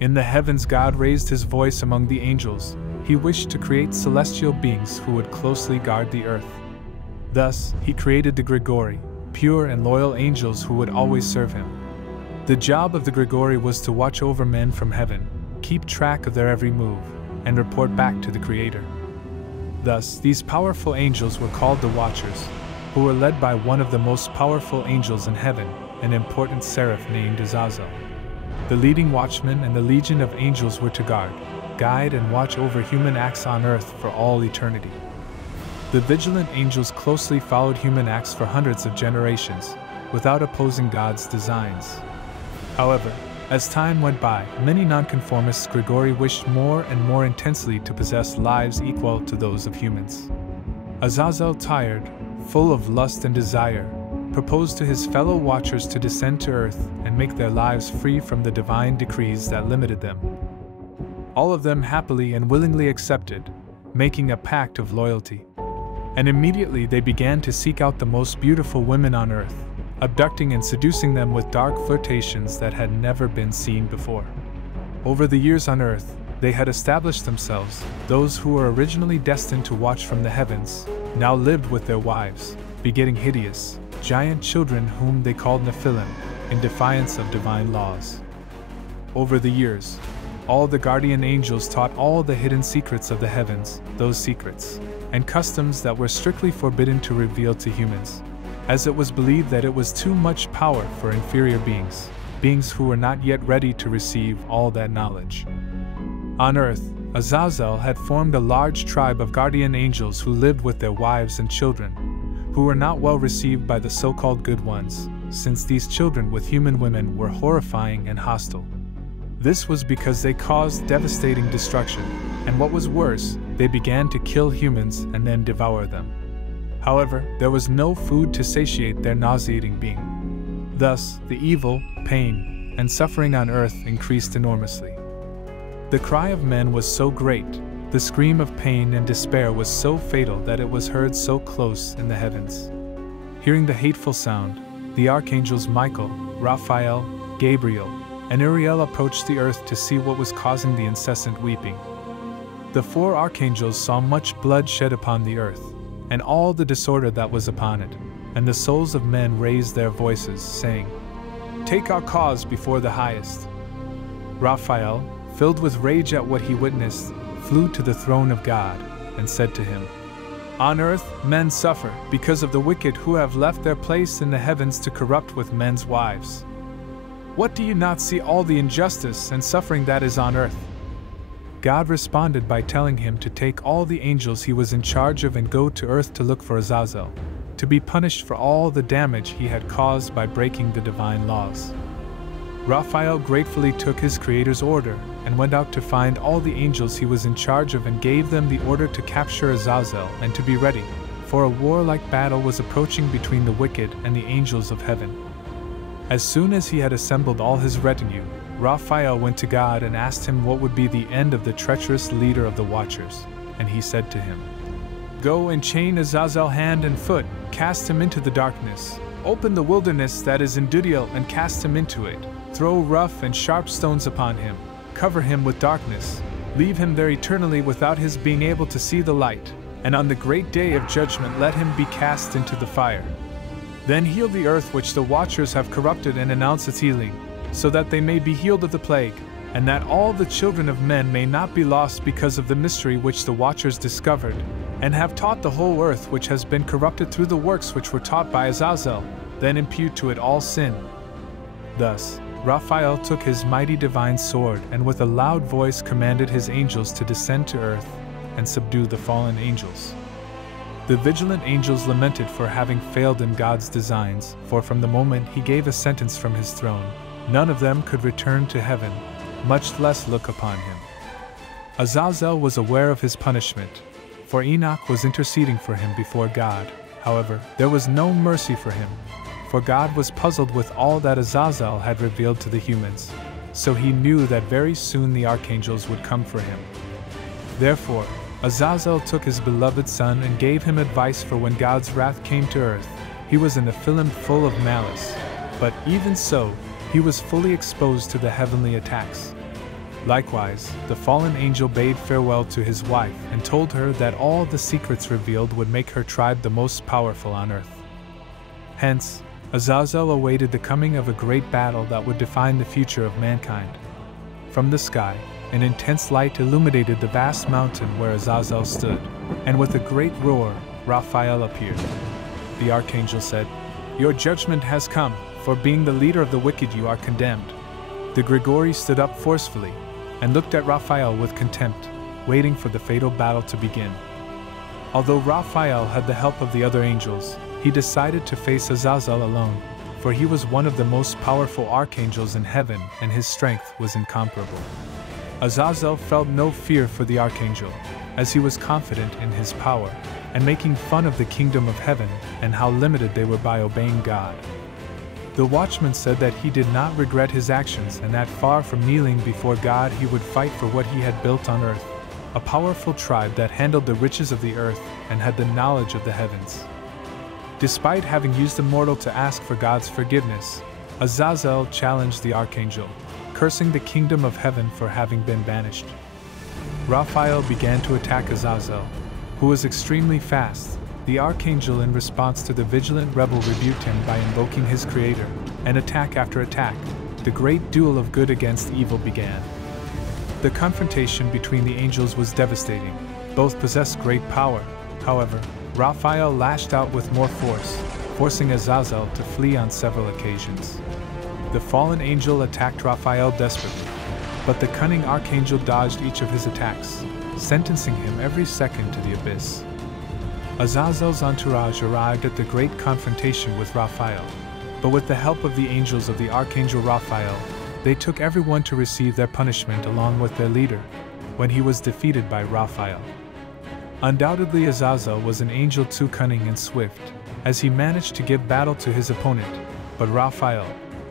In the heavens, God raised his voice among the angels. He wished to create celestial beings who would closely guard the earth. Thus, he created the Grigori, pure and loyal angels who would always serve him. The job of the Grigori was to watch over men from heaven, keep track of their every move, and report back to the Creator. Thus, these powerful angels were called the Watchers, who were led by one of the most powerful angels in heaven, an important seraph named Azazel. The leading watchmen and the legion of angels were to guide and watch over human acts on earth for all eternity. The vigilant angels closely followed human acts for hundreds of generations, without opposing God's designs. However, as time went by, many nonconformists Grigori wished more and more intensely to possess lives equal to those of humans. Azazel, tired, full of lust and desire, proposed to his fellow watchers to descend to earth and make their lives free from the divine decrees that limited them. All of them happily and willingly accepted, making a pact of loyalty. And immediately they began to seek out the most beautiful women on earth, abducting and seducing them with dark flirtations that had never been seen before. Over the years on earth, they had established themselves. Those who were originally destined to watch from the heavens now lived with their wives, begetting hideous, giant children whom they called Nephilim, in defiance of divine laws. Over the years, all the guardian angels taught all the hidden secrets of the heavens, those secrets and customs that were strictly forbidden to reveal to humans, as it was believed that it was too much power for inferior beings who were not yet ready to receive all that knowledge. On earth, Azazel had formed a large tribe of guardian angels who lived with their wives and children, who were not well received by the so-called good ones, since these children with human women were horrifying and hostile. This was because they caused devastating destruction, and what was worse, they began to kill humans and then devour them. However, there was no food to satiate their nauseating being. Thus, the evil, pain, and suffering on earth increased enormously. The cry of men was so great, the scream of pain and despair was so fatal that it was heard so close in the heavens. Hearing the hateful sound, the archangels Michael, Raphael, Gabriel, and Uriel approached the earth to see what was causing the incessant weeping. The four archangels saw much blood shed upon the earth, and all the disorder that was upon it, and the souls of men raised their voices, saying, "Take our cause before the highest." Raphael, filled with rage at what he witnessed, flew to the throne of God, and said to him, "On earth men suffer because of the wicked who have left their place in the heavens to corrupt with men's wives. What do you not see all the injustice and suffering that is on earth?" God responded by telling him to take all the angels he was in charge of and go to earth to look for Azazel, to be punished for all the damage he had caused by breaking the divine laws. Raphael gratefully took his Creator's order and went out to find all the angels he was in charge of and gave them the order to capture Azazel and to be ready, for a warlike battle was approaching between the wicked and the angels of heaven. As soon as he had assembled all his retinue, Raphael went to God and asked him what would be the end of the treacherous leader of the Watchers, and he said to him, "Go and chain Azazel hand and foot, cast him into the darkness, open the wilderness that is in Dudiel and cast him into it, throw rough and sharp stones upon him, cover him with darkness, leave him there eternally without his being able to see the light, and on the great day of judgment let him be cast into the fire. Then heal the earth which the Watchers have corrupted and announce its healing, so that they may be healed of the plague, and that all the children of men may not be lost because of the mystery which the Watchers discovered, and have taught the whole earth which has been corrupted through the works which were taught by Azazel, then impute to it all sin." Thus, Raphael took his mighty divine sword and with a loud voice commanded his angels to descend to earth and subdue the fallen angels. The vigilant angels lamented for having failed in God's designs, for from the moment he gave a sentence from his throne, none of them could return to heaven, much less look upon him. Azazel was aware of his punishment, for Enoch was interceding for him before God. However, there was no mercy for him, for God was puzzled with all that Azazel had revealed to the humans, so he knew that very soon the archangels would come for him. Therefore, Azazel took his beloved son and gave him advice, for when God's wrath came to earth, he was a Nephilim full of malice, but even so, he was fully exposed to the heavenly attacks. Likewise, the fallen angel bade farewell to his wife and told her that all the secrets revealed would make her tribe the most powerful on earth. Hence, Azazel awaited the coming of a great battle that would define the future of mankind. From the sky, an intense light illuminated the vast mountain where Azazel stood, and with a great roar, Raphael appeared. The archangel said, "Your judgment has come, for being the leader of the wicked you are condemned." The Grigori stood up forcefully and looked at Raphael with contempt, waiting for the fatal battle to begin. Although Raphael had the help of the other angels, he decided to face Azazel alone, for he was one of the most powerful archangels in heaven and his strength was incomparable. Azazel felt no fear for the archangel, as he was confident in his power, and making fun of the kingdom of heaven and how limited they were by obeying God. The watchman said that he did not regret his actions and that far from kneeling before God he would fight for what he had built on earth, a powerful tribe that handled the riches of the earth and had the knowledge of the heavens. Despite having used a mortal to ask for God's forgiveness, Azazel challenged the archangel, cursing the kingdom of heaven for having been banished. Raphael began to attack Azazel, who was extremely fast. The archangel, in response to the vigilant rebel, rebuked him by invoking his creator, and attack after attack, the great duel of good against evil began. The confrontation between the angels was devastating. Both possessed great power. However, Raphael lashed out with more force, forcing Azazel to flee on several occasions. The fallen angel attacked Raphael desperately, but the cunning archangel dodged each of his attacks, sentencing him every second to the abyss. Azazel's entourage arrived at the great confrontation with Raphael, but with the help of the angels of the archangel Raphael, they took everyone to receive their punishment along with their leader, when he was defeated by Raphael. Undoubtedly, Azazel was an angel too cunning and swift, as he managed to give battle to his opponent, but Raphael,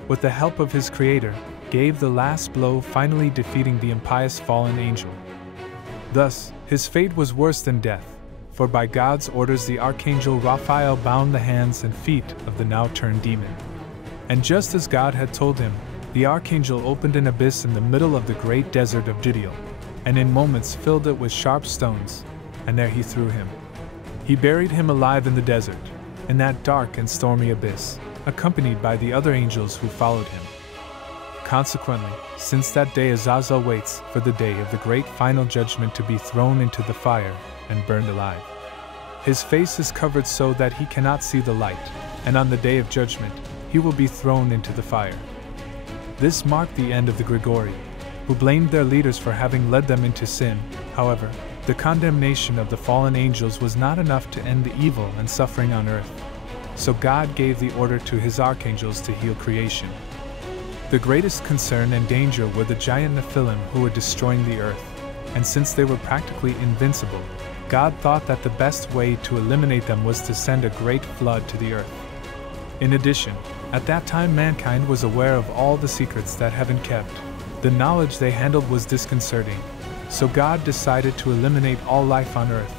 with the help of his creator, gave the last blow, finally defeating the impious fallen angel. Thus, his fate was worse than death, for by God's orders the archangel Raphael bound the hands and feet of the now-turned demon. And just as God had told him, the archangel opened an abyss in the middle of the great desert of Judea, and in moments filled it with sharp stones, and there he threw him. He buried him alive in the desert, in that dark and stormy abyss, accompanied by the other angels who followed him. Consequently, since that day Azazel waits for the day of the great final judgment to be thrown into the fire and burned alive. His face is covered so that he cannot see the light, and on the day of judgment, he will be thrown into the fire. This marked the end of the Grigori, who blamed their leaders for having led them into sin. However, the condemnation of the fallen angels was not enough to end the evil and suffering on earth, so God gave the order to his archangels to heal creation. The greatest concern and danger were the giant Nephilim who were destroying the earth, and since they were practically invincible, God thought that the best way to eliminate them was to send a great flood to the earth. In addition, at that time mankind was aware of all the secrets that heaven kept. The knowledge they handled was disconcerting, so God decided to eliminate all life on earth,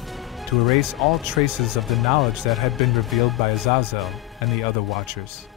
to erase all traces of the knowledge that had been revealed by Azazel and the other watchers.